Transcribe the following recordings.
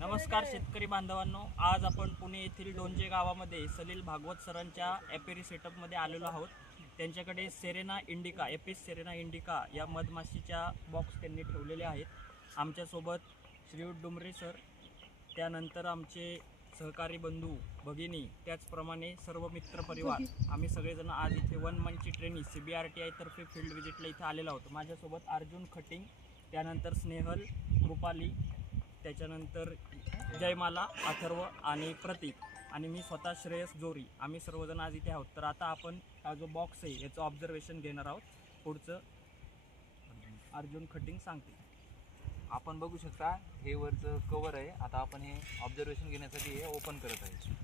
नमस्कार शेतकरी बांधवांनो, आज आपण पुणे येथील डोंजे गावामध्ये सलील भागवत सरांच्या ॲपेरी सेटअपमध्ये आलेलो आहोत। त्यांच्याकडे Serena indica Apis Serena indica या मधमाशीच्या बॉक्स त्यांनी ठेवलेले आहेत। आमच्यासोबत श्रीयुत डुमरे सर, त्यानंतर आमचे सहकारी बंधू भगिनी, त्याचप्रमाणे सर्व मित्र परिवार, आम्ही सगळेजण आज इथे वन मंथची ट्रेनिंग CBRTI तर्फे फील्ड विजिटला इथे आलेलो आहोत। माझ्यासोबत अर्जुन खटिंग, त्यानंतर स्नेहल, कृपाली, त्याच्यानंतर जयमाला, अथर्व आणि प्रतीक आणि मी स्वतः श्रेयस जोरी, आम्ही सर्वजण आज इथे आहोत। तर आता आपण हा जो बॉक्स आहे याचं ऑब्झर्वेशन घेणार आहोत। पुढचं अर्जुन खटिंग सांगते। आपण बघू शकता हे वरचं कवर आहे। आता आपण हे ऑब्झर्वेशन घेण्यासाठी हे ओपन करत आहे।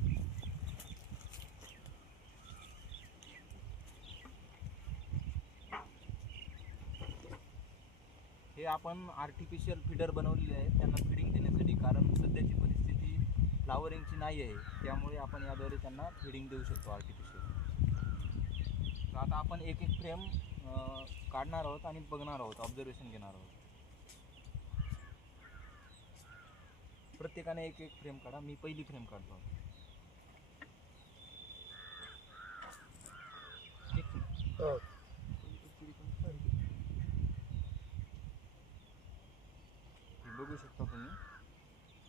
हे आपण आर्टिफिशियल फीडर बनवलेले आहेत त्यांना फीडिंग देण्यासाठी, कारण सध्याची परिस्थिती फ्लावरिंगची नाही आहे, त्यामुळे आपण याद्वारे त्यांना फीडिंग देऊ शकतो आर्टिफिशियल। तर आता आपण एक एक फ्रेम काढणार आहोत आणि बघणार आहोत, ऑब्झर्वेशन घेणार आहोत। प्रत्येकाने एक एक फ्रेम काढा। मी पहिली फ्रेम काढतो। बघू शकता तुम्ही,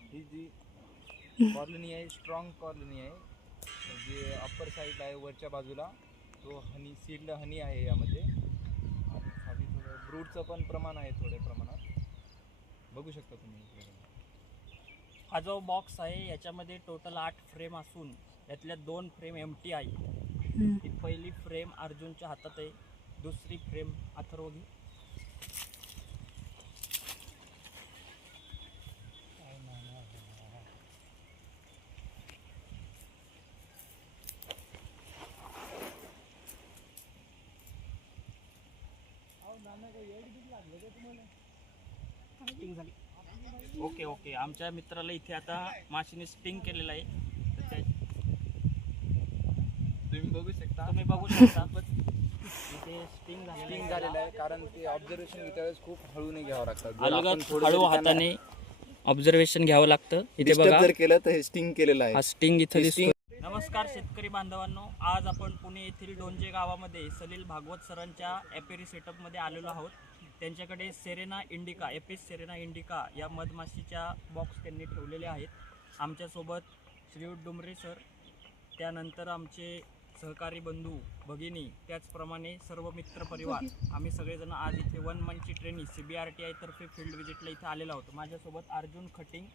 ही जी कॉलनी आहे स्ट्रॉंग कॉलनी आहे, जे अप्पर साईड आहे वरच्या बाजूला, तो हनी सील्ड हनी आहे यामध्ये, आणि खाली थोडं ब्रूडचं पण प्रमाण आहे थोड्या प्रमाणात, बघू शकता तुम्ही। हा जो बॉक्स आहे याच्यामध्ये टोटल 8 फ्रेम असून यातल्या 2 फ्रेम एम्प्टी आहे। ही पहिली फ्रेम अर्जुनच्या हातात आहे, दुसरी फ्रेम अथर्व घे। ओके ओके, आमच्या मित्राला इथे आता माशीने स्टिंग केलेलं आहे, तर तुम्ही बघू शकता इथे स्टिंग झालेलं आहे, कारण ते ऑब्झर्वेशन घेता वेळेस खूप हळूने घ्यावं लागतं, अलगद हळू हाताने ऑब्झर्वेशन घ्यावं लागतं। इथे बघा जर केलं तर हे स्टिंग केलेलं आहे। हा स्टिंग इथे दिसतो। नमस्कार शेतकरी बांधवांनो, आज आपण पुणे येथील डोंजे गावामध्ये सलील भागवत सरांच्या ॲपेरी सेटअपमध्ये आलेलो आहोत। त्यांच्याकडे Serena indica Apis Serena indica या मधमाशीच्या बॉक्स त्यांनी ठेवलेले आहेत। आमच्यासोबत श्रीयुत डुमरे सर, त्यानंतर आमचे सहकारी बंधू भगिनी, त्याचप्रमाणे सर्व मित्र परिवार, आम्ही सगळेजण आज इथे वन मंथची ट्रेनिंग CBRTI तर्फे फील्ड विजिटला इथे आलेलो आहोत। माझ्यासोबत अर्जुन खटिंग,